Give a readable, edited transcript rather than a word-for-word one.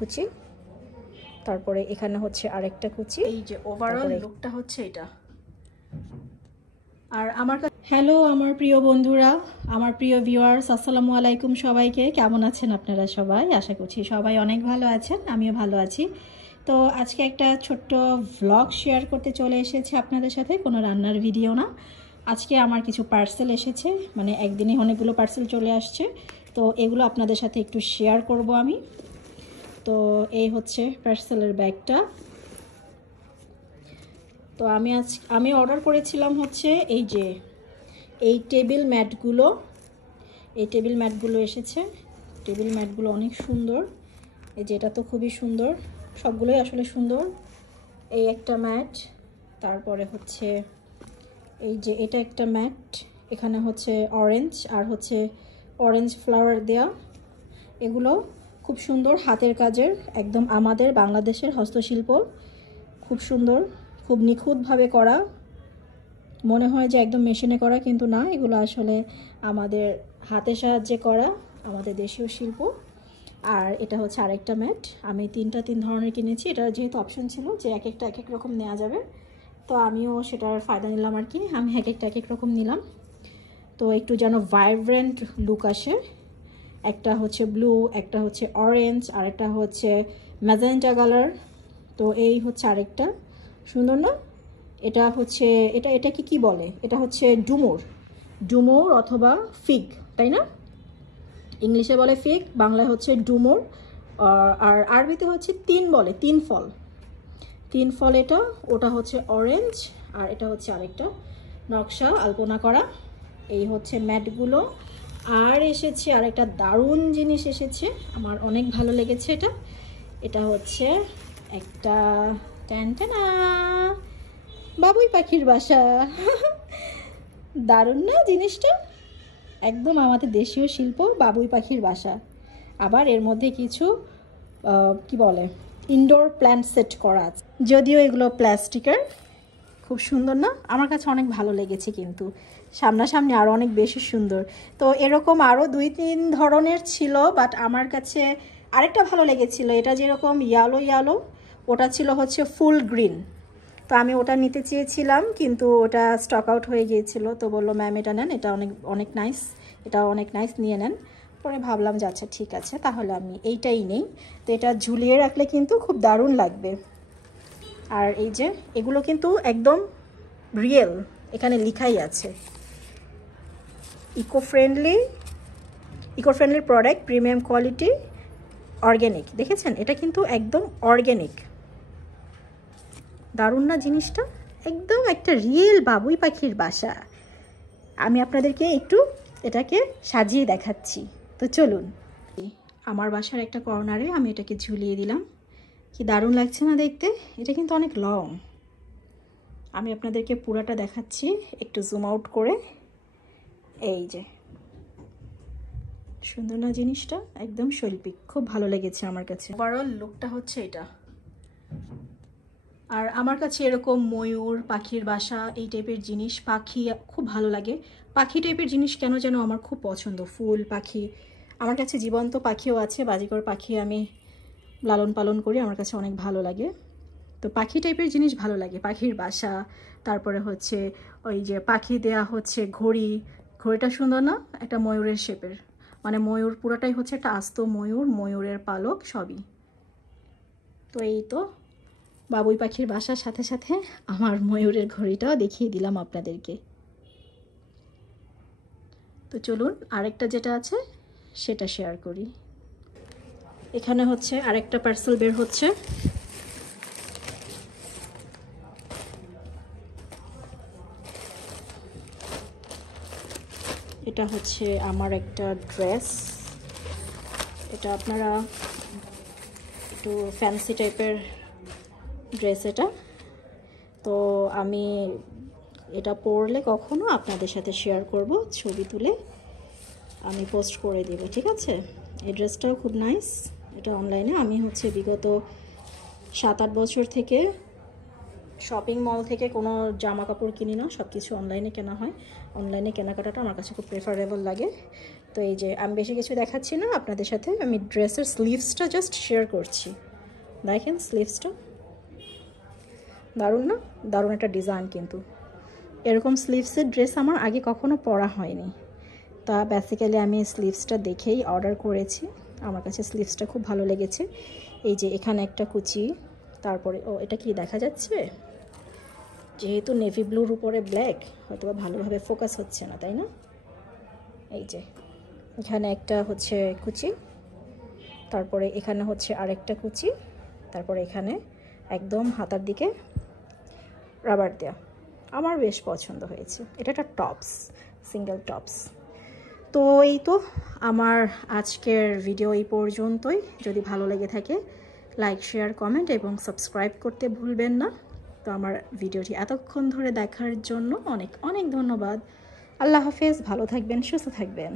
কুচি, তারপরে এখানে হচ্ছে আরেকটা কুচি। এই যে ওভারঅল লুকটা হচ্ছে এটা। আর আমার হ্যালো আমার প্রিয় বন্ধুরা, আমার প্রিয় ভিউয়ার্স, আসসালামু আলাইকুম সবাইকে। কেমন আছেন আপনারা সবাই? আশা করছি সবাই অনেক ভালো আছেন, আমিও ভালো আছি। তো আজকে একটা ছোট্ট ভ্লগ শেয়ার করতে চলে এসেছি আপনাদের সাথে, কোনো রান্নার ভিডিও না। আজকে আমার কিছু পার্সেল এসেছে, মানে একদিনে অনেকগুলো পার্সেল চলে আসছে, তো এগুলো আপনাদের সাথে একটু শেয়ার করব আমি। তো এই হচ্ছে পার্সেলের ব্যাগটা। তো আমি অর্ডার করেছিলাম হচ্ছে এই টেবিল ম্যাটগুলো এসেছে। টেবিল ম্যাটগুলো অনেক সুন্দর। এই যে এটা তো খুবই সুন্দর, সবগুলোই আসলে সুন্দর। এই একটা ম্যাট, তারপরে হচ্ছে এই যে এটা একটা ম্যাট, এখানে হচ্ছে অরেঞ্জ আর হচ্ছে অরেঞ্জ ফ্লাওয়ার দেয়া। এগুলো খুব সুন্দর, হাতের কাজের, একদম আমাদের বাংলাদেশের হস্তশিল্প। খুব সুন্দর, খুব নিখুঁতভাবে করা, মনে হয় যে একদম মেশিনে করা, কিন্তু না, এগুলো আসলে আমাদের হাতের সাহায্যে করা, আমাদের দেশীয় শিল্প। আর এটা হচ্ছে আরেকটা ম্যাট। আমি তিন ধরনের কিনেছি। এটা যেহেতু অপশন ছিল যে এক এক রকম নেওয়া যাবে, তো আমিও সেটার ফায়দা নিলাম আর কি। আমি এক এক রকম নিলাম, তো একটু যেন ভাইব্রেন্ট লুক আসে। একটা হচ্ছে ব্লু, একটা হচ্ছে অরেঞ্জ, আর একটা হচ্ছে ম্যাজেন্টা কালার। তো এই হচ্ছে আরেকটা, সুন্দর না? এটা হচ্ছে এটাকে কি বলে? এটা হচ্ছে ডুমুর অথবা ফিগ, তাই না? ইংলিশে বলে ফিগ, বাংলায় হচ্ছে ডুমুর, আর আরবিতে হচ্ছে তিন ফল। ওটা হচ্ছে অরেঞ্জ, আর এটা হচ্ছে আরেকটা নকশা আলপনা করা। এই হচ্ছে ম্যাটগুলো। আর এসেছে আরেকটা দারুণ জিনিস এসেছে, আমার অনেক ভালো লেগেছে। এটা হচ্ছে একটা ট্যানটানা বাবুই পাখির বাসা। দারুণ না জিনিসটা? একদম আমাদের দেশীয় শিল্প, বাবুই পাখির বাসা। আবার এর মধ্যে কিছু কি বলে ইনডোর প্ল্যান্ট সেট করা আছে, যদিও এগুলো প্লাস্টিকের। খুব সুন্দর না? আমার কাছে অনেক ভালো লেগেছে, কিন্তু সামনাসামনি আরও অনেক বেশি সুন্দর। তো এরকম আরও 2-3 ধরনের ছিল, বাট আমার কাছে আরেকটা ভালো লেগেছিল। এটা যেরকম ইয়ালো, ওটা ছিল হচ্ছে ফুল গ্রিন। তো আমি ওটা নিতে চেয়েছিলাম, কিন্তু ওটা স্টক আউট হয়ে গিয়েছিল। তো বললো ম্যাম এটা নেন, এটা অনেক নাইস, এটা অনেক নাইস, নিয়ে নেন। পরে ভাবলাম যে আচ্ছা ঠিক আছে, তাহলে আমি এইটাই নেই। তো এটা ঝুলিয়ে রাখলে কিন্তু খুব দারুণ লাগবে। আর এই যে এগুলো কিন্তু একদম রিয়েল, এখানে লেখাই আছে eco friendly product, premium quality, organic. দেখেছেন? এটা কিন্তু একদম অর্গ্যানিক। দারুণ না জিনিসটা? একদম একটা রিয়েল বাবুই পাখির বাসা। আমি আপনাদেরকে একটু এটাকে সাজিয়ে দেখাচ্ছি। তো চলুন, আমার বাসার একটা কর্নারে আমি এটাকে ঝুলিয়ে দিলাম। কি দারুণ লাগছে না দেখতে? এটা কিন্তু অনেক লং। আমি আপনাদেরকে পুরাটা দেখাচ্ছি একটু জুম আউট করে। এই যে সুন্দর না জিনিসটা? একদম শৈল্পিক, খুব ভালো লেগেছে আমার কাছে। ওভারঅল লুকটা হচ্ছে এটা। আর আমার কাছে এরকম ময়ূর, পাখির বাসা, এই টাইপের জিনিস, পাখি খুব ভালো লাগে। পাখি টাইপের জিনিস কেন যেন আমার খুব পছন্দ। ফুল, পাখি, আমার কাছে জীবন্ত পাখিও আছে, বাজিকর পাখি আমি লালন পালন করি, আমার কাছে অনেক ভালো লাগে। তো পাখি টাইপের জিনিস ভালো লাগে, পাখির বাসা। তারপরে হচ্ছে ওই যে পাখি দেয়া হচ্ছে ঘড়িটা সুন্দর না? একটা ময়ূরের শেপের, মানে ময়ূর পুরাটাই হচ্ছে একটা আস্ত ময়ূরের পালক সবই। তো এই তো বাবুই পাখির বাসার সাথে সাথে আমার ময়ূরের ঘড়িটাও দেখিয়ে দিলাম আপনাদেরকে। তো চলুন আরেকটা যেটা আছে সেটা শেয়ার করি। এখানে হচ্ছে আরেকটা পার্সেল বের হচ্ছে। এটা হচ্ছে আমার একটা ড্রেস। এটা আপনারা একটু ফ্যান্সি টাইপের ড্রেস এটা। তো আমি এটা পরলে কখনো আপনাদের সাথে শেয়ার করব, ছবি তুলে আমি পোস্ট করে দেব, ঠিক আছে? এই ড্রেসটাও খুব নাইস। এটা অনলাইনে আমি হচ্ছে বিগত 7-8 বছর থেকে শপিং মল থেকে কোনো জামা কাপড় কিনি না, সব কিছু অনলাইনে কেনা হয়। অনলাইনে কেনাকাটাটা আমার কাছে খুব প্রেফারেবল লাগে। তো এই যে আমি বেশি কিছু দেখাচ্ছি না আপনাদের সাথে, আমি ড্রেসের স্লিভসটা জাস্ট শেয়ার করছি। দেখেন স্লিভসটা দারুণ না? দারুণ একটা ডিজাইন কিন্তু। এরকম স্লিভসের ড্রেস আমার আগে কখনো পরা হয়নি, তা বেসিক্যালি আমি স্লিভসটা দেখেই অর্ডার করেছি। আমার কাছে স্লিভসটা খুব ভালো লেগেছে। এই যে এখানে একটা কুচি, তারপরে ও এটা কি দেখা যাচ্ছে, যেহেতু নেভি ব্লুর উপরে ব্ল্যাক হয়তো ভালোভাবে ফোকাস হচ্ছে না, তাই না? এই যে এখানে একটা হচ্ছে কুচি, তারপরে এখানে হচ্ছে আরেকটা কুচি, তারপরে এখানে একদম হাতার দিকে রাবার দেওয়া। আমার বেশ পছন্দ হয়েছে। এটা একটা টপস, সিঙ্গেল টপস। তো এই তো আমার আজকের ভিডিও এই পর্যন্তই। যদি ভালো লেগে থাকে লাইক, শেয়ার, কমেন্ট এবং সাবস্ক্রাইব করতে ভুলবেন না। তো আমার ভিডিওটি এতক্ষণ ধরে দেখার জন্য অনেক অনেক ধন্যবাদ। আল্লাহ হাফেজ, ভালো থাকবেন, সুস্থ থাকবেন।